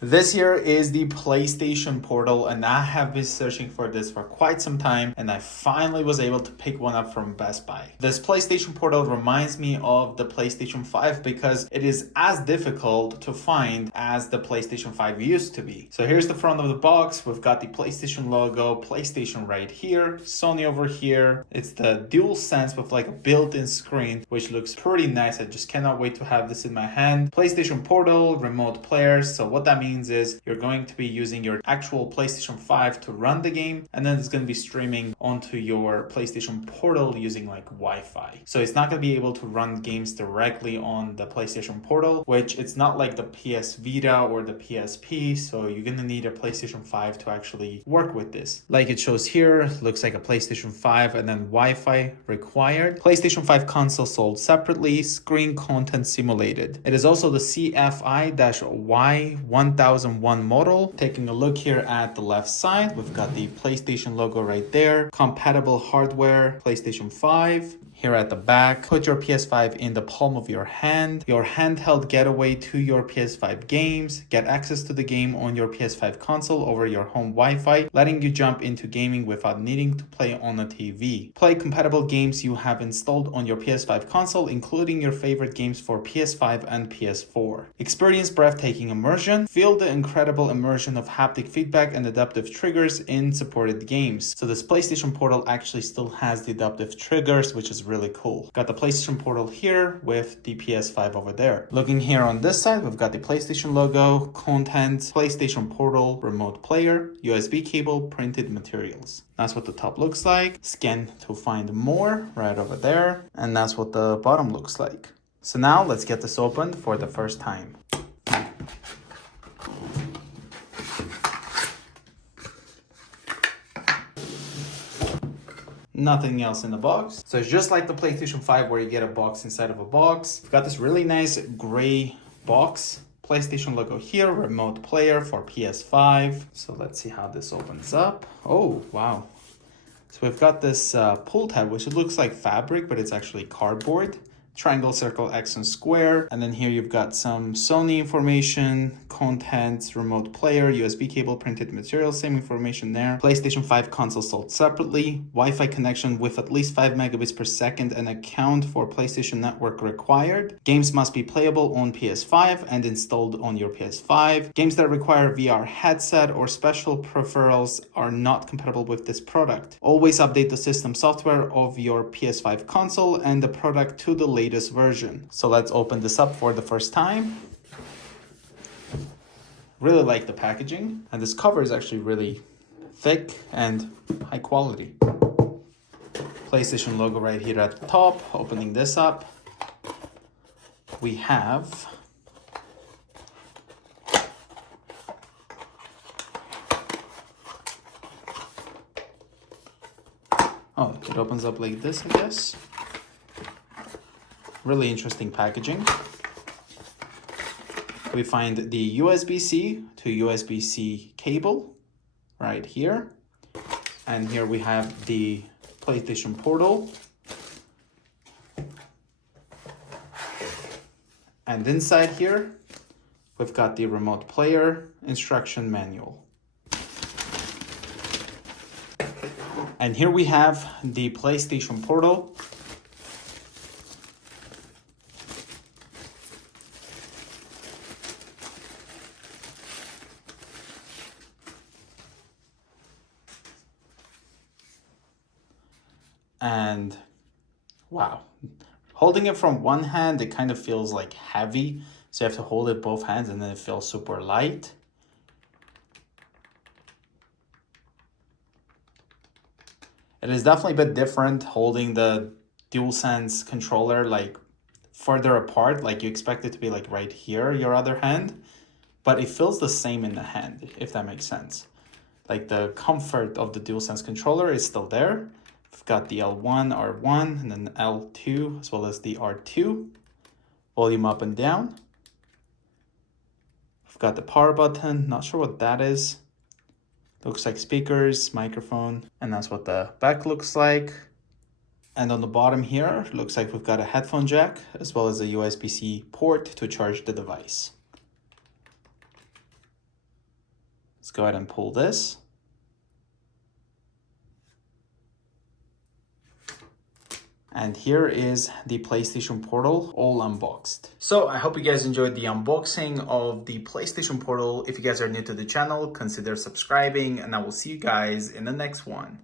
This here is the PlayStation Portal, and I have been searching for this for quite some time, and I finally was able to pick one up from Best Buy. This PlayStation Portal reminds me of the PlayStation 5 because it is as difficult to find as the PlayStation 5 used to be. So here's the front of the box. We've got the PlayStation logo, PlayStation right here, Sony over here. It's the DualSense with like a built-in screen, which looks pretty nice. I just cannot wait to have this in my hand. PlayStation Portal, remote player. So what that means is you're going to be using your actual PlayStation 5 to run the game, and then it's going to be streaming onto your PlayStation Portal using like Wi-Fi. So it's not going to be able to run games directly on the PlayStation Portal, which it's not like the PS Vita or the PSP, so you're going to need a PlayStation 5 to actually work with this. Like it shows here, looks like a PlayStation 5 and then Wi-Fi required. PlayStation 5 console sold separately, screen content simulated. It is also the CFI-Y1001 model. Taking a look here at the left side, we've got the PlayStation logo right there, compatible hardware, PlayStation 5. Here at the back, put your PS5 in the palm of your hand, your handheld getaway to your PS5 games, get access to the game on your PS5 console over your home Wi-Fi, letting you jump into gaming without needing to play on a TV. Play compatible games you have installed on your PS5 console, including your favorite games for PS5 and PS4. Experience breathtaking immersion. Feel the incredible immersion of haptic feedback and adaptive triggers in supported games. So this PlayStation Portal actually still has the adaptive triggers, which is really cool. Got the PlayStation Portal here with the PS5 over there. Looking here on this side, we've got the PlayStation logo, content, PlayStation Portal, remote player, USB cable, printed materials. That's what the top looks like. Scan to find more right over there. And that's what the bottom looks like. So now let's get this opened for the first time. Nothing else in the box. So it's just like the PlayStation 5 where you get a box inside of a box. We've got this really nice gray box. PlayStation logo here, remote player for PS5. So let's see how this opens up. Oh, wow. So we've got this pull tab, which looks like fabric, but it's actually cardboard. Triangle, circle, X, and square. And then here you've got some Sony information, contents, remote player, USB cable, printed material, same information there. PlayStation 5 console sold separately. Wi-Fi connection with at least 5 megabits per second and account for PlayStation Network required. Games must be playable on PS5 and installed on your PS5. Games that require VR headset or special peripherals are not compatible with this product. Always update the system software of your PS5 console and the product to the latest version. So let's open this up for the first time. Really like the packaging, and this cover is actually really thick and high quality. PlayStation logo right here at the top. Opening this up, we have it opens up like this, I guess. Really interesting packaging. We find the USB-C to USB-C cable right here. And here we have the PlayStation Portal. And inside here, we've got the remote player instruction manual. And here we have the PlayStation Portal. And wow, holding it from one hand, it kind of feels like heavy. So you have to hold it both hands and then it feels super light. It is definitely a bit different holding the DualSense controller like further apart, like you expect it to be like right here, your other hand, but it feels the same in the hand, if that makes sense. Like the comfort of the DualSense controller is still there. We've got the L1, R1, and then L2, as well as the R2. Volume up and down. We've got the power button, not sure what that is. Looks like speakers, microphone, and that's what the back looks like. And on the bottom here, looks like we've got a headphone jack, as well as a USB-C port to charge the device. Let's go ahead and pull this. And here is the PlayStation Portal all unboxed. So I hope you guys enjoyed the unboxing of the PlayStation Portal. If you guys are new to the channel, consider subscribing, and I will see you guys in the next one.